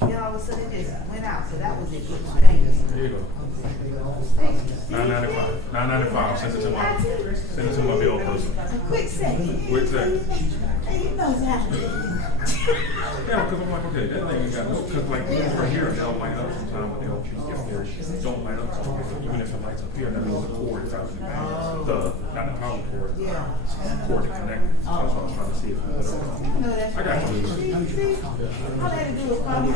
then all of a sudden it just went out, so that was it. Thank you. There you go. $9.95. $9.95. Send it to my bill person. Quick second. Quick second. Hey, you know that. Yeah, because I'm like, okay, that thing ain't got no, because like from here, they'll light up sometimes, but they'll if they don't light up, so even if it lights up here, that means the cord is out. Not the power cord. Yeah. The cord to connect it. So that's what I was trying to see if you put it on. No, that's I got you. See? All I had to do was call my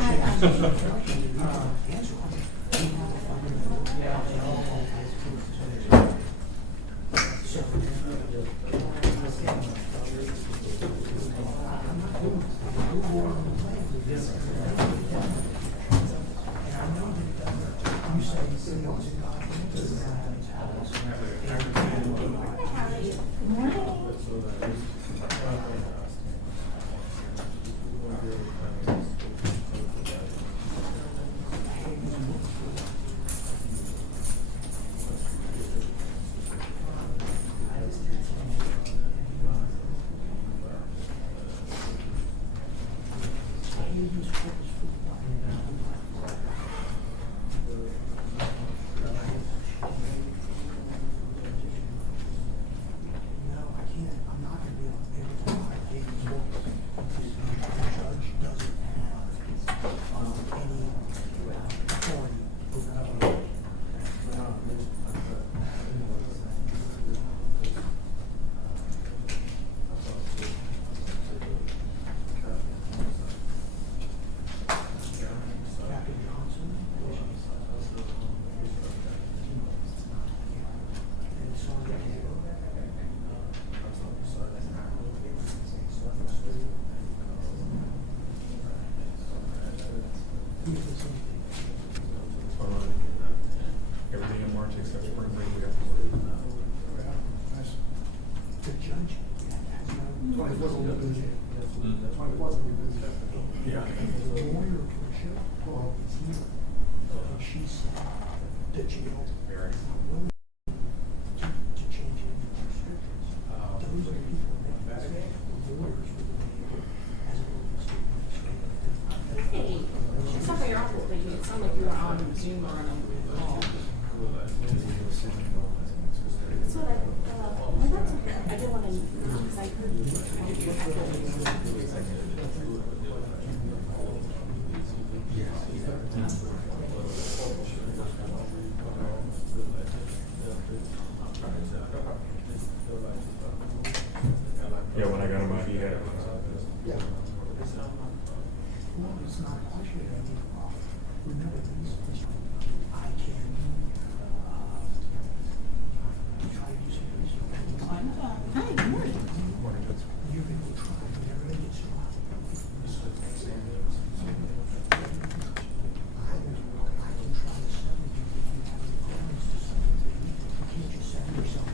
Everything in March except spring break, we have to work. The judge. Yeah. The lawyer, Tricia, well, is here. And she said the jail is not willing to change any restrictions. Those are people that the lawyers will be able, as opposed to administrative. Hey, it's not like your office, but it sounded like you were on Zoom or on a call. So like, that's okay. I didn't want to, because I heard you. Yeah, when I got him out, he had it. Yeah. Well, it's not a question. I mean, remember this, I can, try to do some research. Hi, good morning. You're going to try, whenever it gets to I can try to send you if you have any comments to say. You can't just send yourself.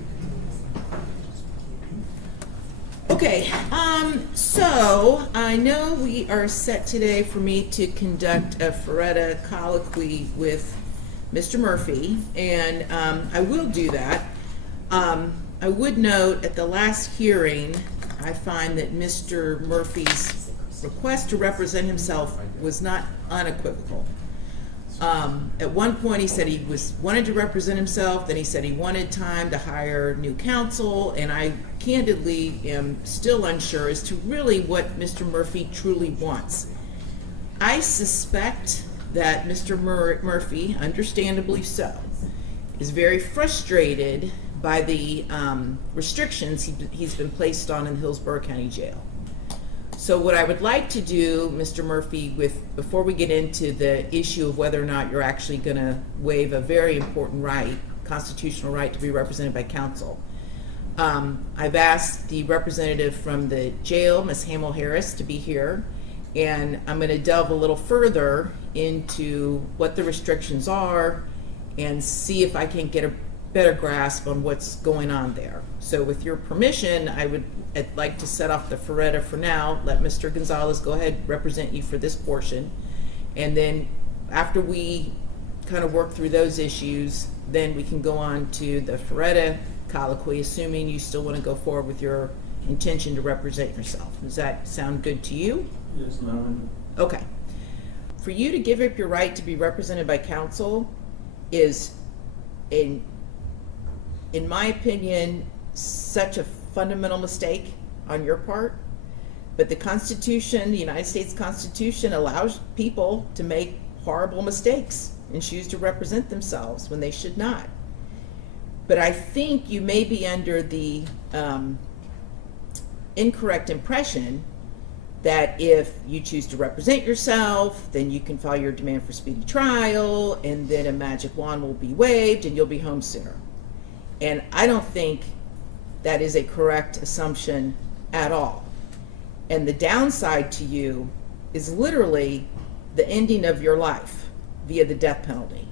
Okay, so I know we are set today for me to conduct a Ferretta colloquy with Mr. Murphy, and I will do that. I would note at the last hearing, I find that Mr. Murphy's request to represent himself was not unequivocal. At one point he said he wanted to represent himself, then he said he wanted time to hire new counsel, and I candidly am still unsure as to really what Mr. Murphy truly wants. I suspect that Mr. Murphy, understandably so, is very frustrated by the restrictions he's been placed on in Hillsborough County Jail. So what I would like to do, Mr. Murphy, before we get into the issue of whether or not you're actually going to waive a very important right, constitutional right to be represented by counsel, I've asked the representative from the jail, Ms. Hamill-Harris, to be here, and I'm going to delve a little further into what the restrictions are and see if I can get a better grasp on what's going on there. So with your permission, I'd like to set off the Ferretta for now, let Mr. Gonzalez go ahead and represent you for this portion, and then after we kind of work through those issues, then we can go on to the Ferretta colloquy, assuming you still want to go forward with your intention to represent yourself. Does that sound good to you? Yes, ma'am. Okay. for you to give up your right to be represented by counsel is, in my opinion, such a fundamental mistake on your part. But the Constitution, the United States Constitution, allows people to make horrible mistakes and choose to represent themselves when they should not. But I think you may be under the incorrect impression that if you choose to represent yourself, then you can file your demand for speedy trial, and then a magic wand will be waved and you'll be home sooner. And I don't think that is a correct assumption at all. And the downside to you is literally the ending of your life via the death penalty.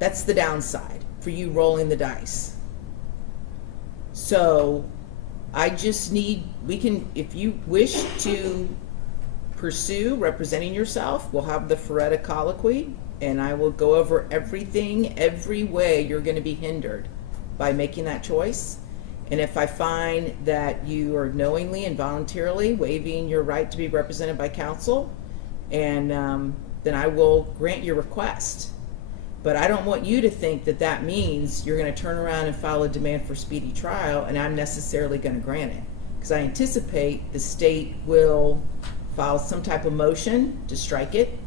That's the downside for you rolling the dice. So I just need, if you wish to pursue representing yourself, we'll have the Feretta colloquy, and I will go over everything, every way you're going to be hindered by making that choice. And if I find that you are knowingly and voluntarily waiving your right to be represented by counsel, and then I will grant your request. But I don't want you to think that that means you're going to turn around and file a demand for speedy trial and I'm necessarily going to grant it. Because I anticipate the state will file some type of motion to strike it,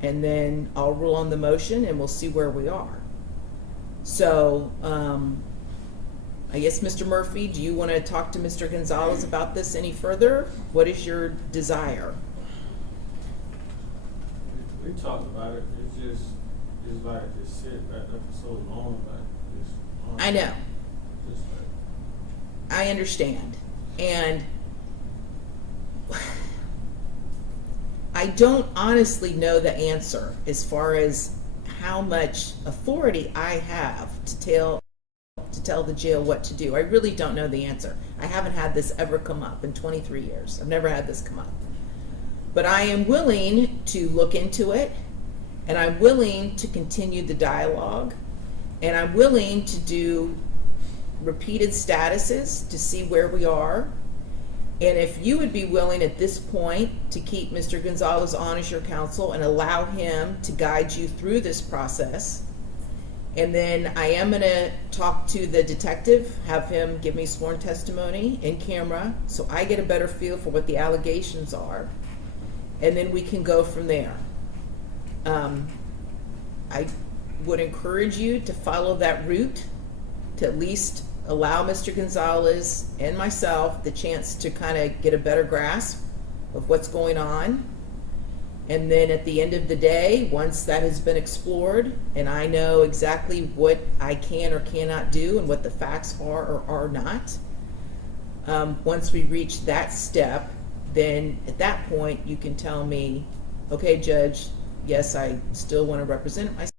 and then I'll rule on the motion and we'll see where we are. So I guess, Mr. Murphy, do you want to talk to Mr. Gonzalez about this any further? What is your desire? We talked about it. It's like just sit back there for so long. I know. Just like, I understand. And I don't honestly know the answer as far as how much authority I have to tell the jail what to do. I really don't know the answer. I haven't had this ever come up in 23 years. I've never had this come up. But I am willing to look into it, and I'm willing to continue the dialogue, and I'm willing to do repeated statuses to see where we are. And if you would be willing at this point to keep Mr. Gonzalez on as your counsel and allow him to guide you through this process, and then I am going to talk to the detective, have him give me sworn testimony in camera so I get a better feel for what the allegations are, and then we can go from there. I would encourage you to follow that route, to at least allow Mr. Gonzalez and myself the chance to kind of get a better grasp of what's going on. And then at the end of the day, once that has been explored and I know exactly what I can or cannot do and what the facts are or are not, once we reach that step, then at that point you can tell me, okay, Judge, yes, I still want to represent myself.